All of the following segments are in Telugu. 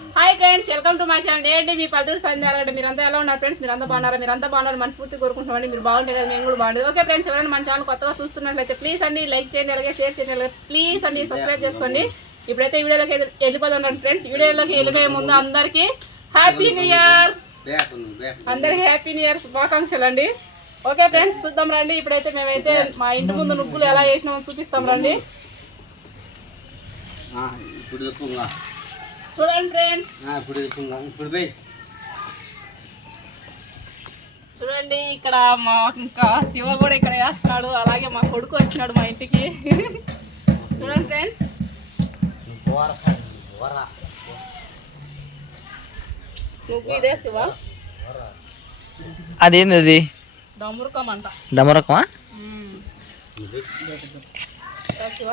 Hi friends welcome to my channel ఏంటి మీ పల్లెటూరు సంధ్యాలంటే మీరంతా ఎలా ఉన్నారు ఫ్రెండ్స్ మీరంతా బాగున్నారా? మీరంతా బాగున్నారు మనస్ఫూర్తి కోరుకుంటామండి మీరు బాగుంటే కదా మేము కూడా బాగుంటుంది ఓకే ఫ్రెండ్స్ ఎవరైనా మన ఛానల్ కొత్తగా చూస్తున్నట్లయితే ప్లీజ్ అండి లైక్ చేయండి అలాగే షేర్ చేయండి అలాగే ప్లీజ్ అండి సబ్స్క్రైబ్ చేసుకోండి. ఇప్పుడైతే వీడియోలోకి వెళ్ళి- ఫ్రెండ్స్ వీడియోలోకి వెళ్ళిపోయే ముందు అందరికీ హ్యాపీ న్యూ ఇయర్ అందరికీ హ్యాపీ న్యూ ఇయర్ శుభాకాంక్షలు అండి. ఓకే ఫ్రెండ్స్ చూద్దాం రండి. ఇప్పుడైతే మేమైతే మా ఇంటి ముందు నువ్వులు ఎలా వేసినామో చూపిస్తాం రండి. ఇప్పుడు చూడండి ఫ్రెండ్స్ ఇప్పుడు ఇప్పుడు పోయి. చూడండి ఇక్కడ మా ఇంకా శివ కూడా ఇక్కడ వేస్తున్నాడు. అలాగే మా కొడుకు వచ్చినాడు మా ఇంటికి. చూడండి ఫ్రెండ్స్ నువ్వు ఇదే శివ? అదేంది అది డమురుకం అంట డమరకమా శివ.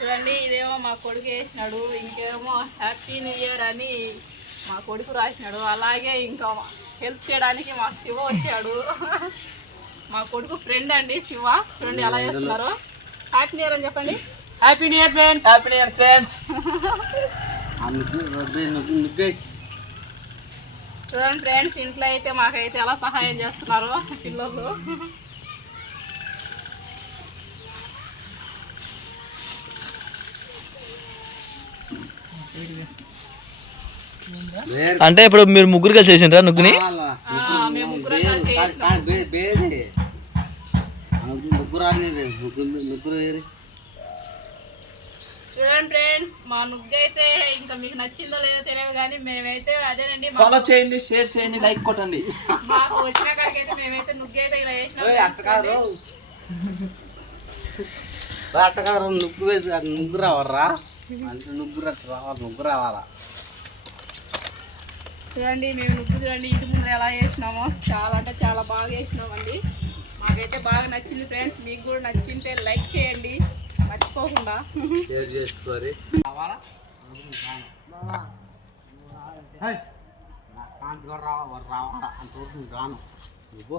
చూడండి ఇదేమో మా కొడుకు వేసినాడు ఇంకేమో హ్యాపీ న్యూ ఇయర్ అని మా కొడుకు రాసినాడు. అలాగే ఇంకా హెల్ప్ చేయడానికి మా శివ వచ్చాడు. మా కొడుకు ఫ్రెండ్ అండి శివ. చూడండి ఎలా చేస్తున్నారు? హ్యాపీ న్యూ ఇయర్ అని చెప్పండి. Happy new year friends happy year friends చూడండి ఫ్రెండ్స్ ఇంట్లో అయితే మాకైతే ఎలా సహాయం చేస్తున్నారు పిల్లలు? అంటే ఇప్పుడు మీరు ముగ్గురు కలిసి చేసిండ్రా నుగ్గుని? చూడండి ఫ్రెండ్స్ మా నుగ్గు అయితే ఇంకా మీకు నచ్చిందో లేదో తెలియదు కానీ మేమైతే అదేనండి ఫాలో చేయండి షేర్ చేయండి లైక్ కొట్టండి. మాకు వచ్చిన కాడికైతే మేమైతే నుగ్గు అయితే ఇలా వేసినాం అట్టగారు నుగ్గు వేసి నుగ్గు రావర్రా అంటే నుగ్గు రా- రావాలి నుగ్గు రావాలా? చూడండి మేము నుగ్గు చూడండి ఇంటి ముందు ఎలా వేసినామో చాలా అంటే చాలా బాగా వేసినామండి మాకైతే బాగా నచ్చింది ఫ్రెండ్స్. మీకు కూడా నచ్చింటే లైక్ చేయండి. మర్చిపోకుండా. షేర్ చేసుకోరి. రావాలా? హై, నా కాంతి కూడా రావాలి రావాలా? అంత వరకు రాను. నువ్వు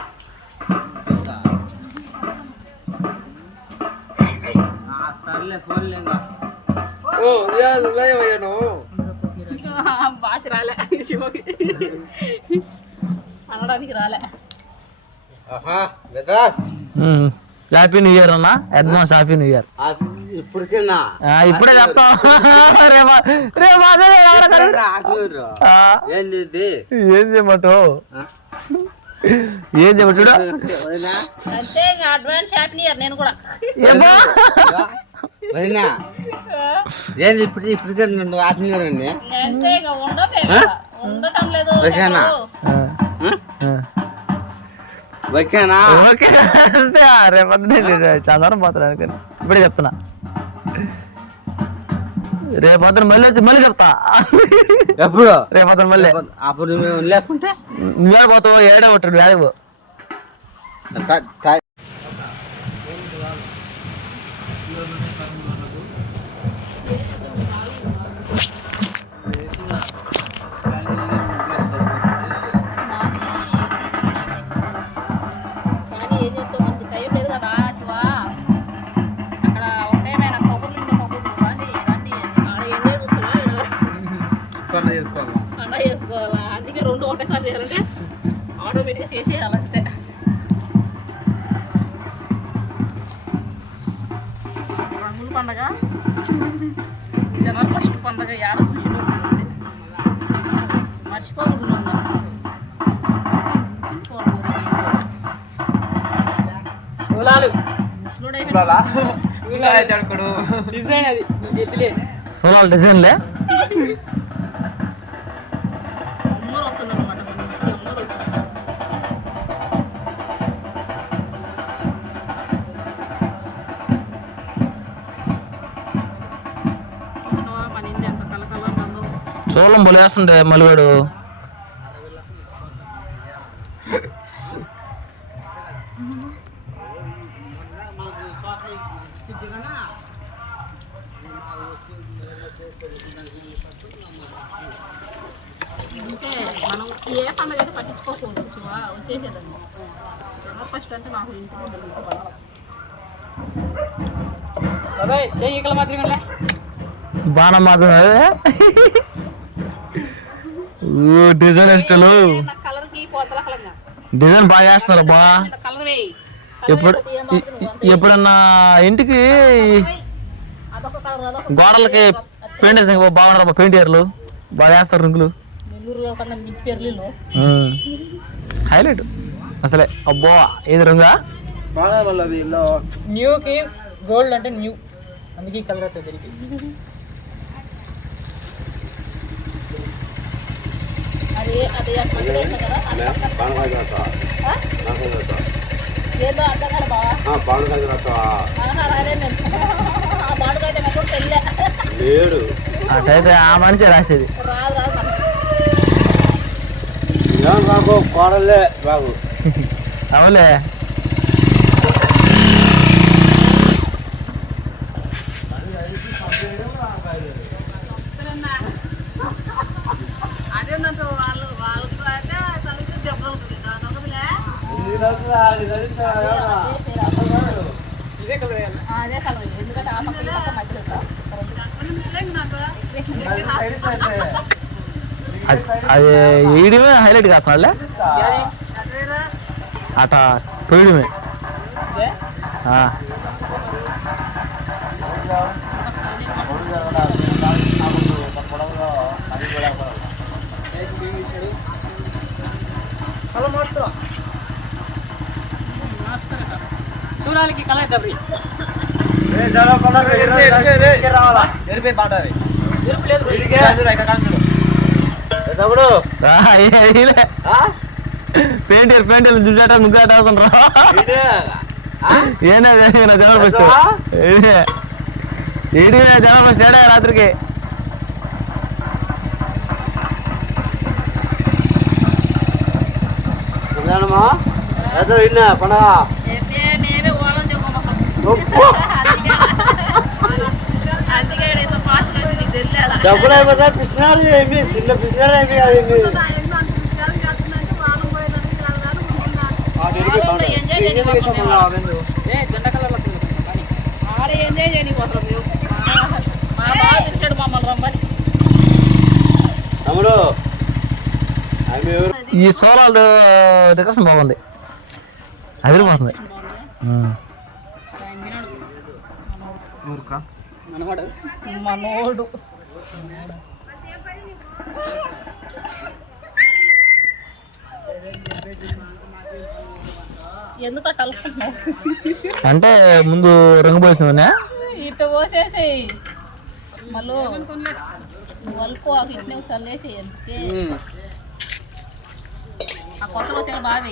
సర్లే ఫోన్లే ఇంకా. భాష రాలే. శివకి. అనడానికి రాలే. హ్యాపీ న్యూ ఇయర్ అన్న. Advance happy new year. ఇప్పటికేనా? ఇప్పుడే చెప్తాం. రేపు రేపు ఏంది ఏం చేయమంటు? ఏం అడ్వాన్స్ హ్యాపీ ఇయర్ నేను కూడా? వదినా. ఏంది ఇప్పుడు ఉండదు ఉండటం లేదు ఓకేనా? ఓకేనా ఓకే అంతే రేపు చందనం పోతాడు అనుకుని ఇప్పుడే చెప్తున్నా. రేపు పొద్దున మళ్ళీ వచ్చి మళ్ళీ చెప్తా. ఎప్పుడు? రేపు పొద్దున మళ్ళీ అప్పుడు మేము లేకుంటే? నువ్వే పోతావు ఏడే కొట్టాడు వేడకు ఫస్ట్ పండగ ఏడ చూసి మర్చిపోకూడదు చూడాలి. డిజైన్ అది. సోనాల్ డిజైన్లే? చూలం బొలేస్తుండే మలివాడు ఏ అయితే పట్టించుకోకూడదు వచ్చేసేదండి. ఫస్ట్ అంటే ఇంటి చేయగల మాత్రమే ఓ డిజైన్ బాగా చేస్తున్నారు బా. ఎప్పుడు ఎప్పుడన్నా ఇంటికి గోడలకి పెయింట్ వేసాక బాగున్నారు పెయింట్ ఇయర్లు బాగా చేస్తారు పెర్లీలో హైలైట్. అసలే అబ్బో ఏది రంగా? న్యూకి గోల్డ్ అంటే న్యూ. అందుకే కలర్ అవుతుంది తిరిగి అది అది అట్లా వేసిన కదా అది ఆ? ఏదో అర్థం కాదు బావా ఆహా, రాలేదు నేను ఆ బాడుగా అయితే నాకు తెల్లే లేడు. అటైతే ఆ మనిషి రాసేది. బాబు కోడలే బాబు. అవులే అది అది వేయడమే హైలైట్ కాస్తాడులే అట పోయడమే ఆ. చూడాలకి కలర్ దబ్బి ఎరుపు లేదు తమ్ముడు రా, ఏ- ఏలే. పెయింటర్ పెయింటర్ దుడ్డాట ముగ్గాట అవుతుండ్రా ఏనా జనం ఫస్ట్ ఏడి జనం ఫస్ట్ ఏడా రాత్రికి. సందానమా ఏదో విన్నా పండగ నేనే ఓలం ఒప్పు. అందుకే ఇట్లా ఫాస్ట్ నీకు తెలియాలా డబ్బులు అయిపోతా పిసినారు ఏమి? చిన్న పిసినారు ఏమి కాదు ఎంజాయ్ చేయని కోసం. మా బావ పిలిచాడు మమ్మల్ని రమ్మని తమ్ముడు ఆమె ఎవరు? ఈ సోలార్ డెకరేషన్ బాగుంది. అదిరిపోతుంది. మనోడు అంటే ముందు రంగు పోసిన ఇట్ట పోసేసేయి. మళ్ళీ వలుపు ఆ ఇట్నే చల్లేసేయి అందుకే ఆ కొత్తలో వచ్చిన బాగా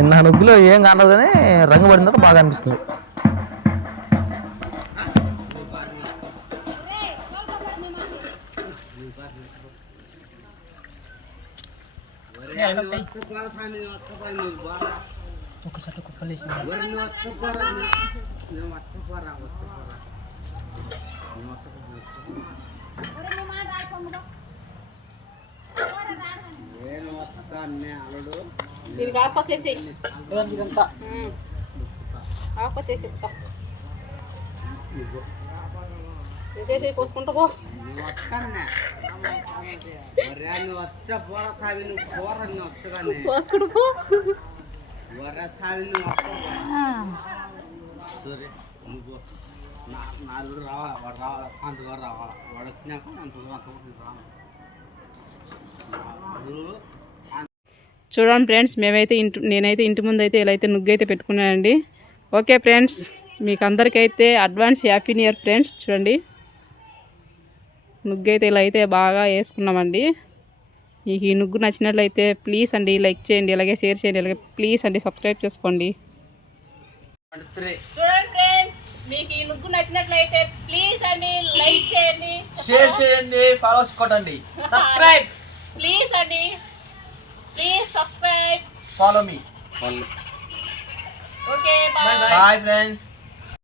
ఇంత నొగ్గులో ఏం కానదని రంగు పడిన తర్వాత బాగా అనిపిస్తుంది. ఒకసారి కుప్పలేసి నేను వస్తానే అల్లుడు దీనికి ఆకుపచ్చేసేయి ఇదంతా ఆకుపచ్చేసి చేసేసి పోసుకుంటూ పో నేను వస్తానే వస్తా పోరా సావి నువ్వు పోరా నువ్వు వస్తగానే. పోసుకుంటూ పో. నువ్వు నా నాలుగు రావాలా? వాడు రావాలా? అంత దూరం రావాలా? వాడు వచ్చినాక అంత దూరం అంత దూరం రాను నాలుగు చూడండి ఫ్రెండ్స్ మేమైతే ఇంటి నేనైతే ఇంటి ముందు అయితే ఇలా అయితే నుగ్గు అయితే పెట్టుకున్నానండి. ఓకే ఫ్రెండ్స్ మీకు అందరికైతే advance happy new year friends చూడండి. నుగ్గు అయితే ఇలా అయితే బాగా వేసుకున్నామండి. మీకు ఈ నుగ్గు నచ్చినట్లయితే ప్లీజ్ అండి లైక్ చేయండి అలాగే షేర్ చేయండి అలాగే ప్లీజ్ అండి సబ్స్క్రైబ్ చేసుకోండి. చూడండి ఫ్రెండ్స్ మీకు ఈ నుగ్గు నచ్చినట్లయితే ప్లీజ్ అండి లైక్ చేయండి. షేర్ చేయండి ఫాలోస్ కొట్టండి. సబ్స్క్రైబ్. ప్లీజ్ అండి ప్లీజ్ సబ్స్క్రైబ్ ఫాలో మీ ఓకే బాయ్ బాయ్ ఫ్రెండ్స్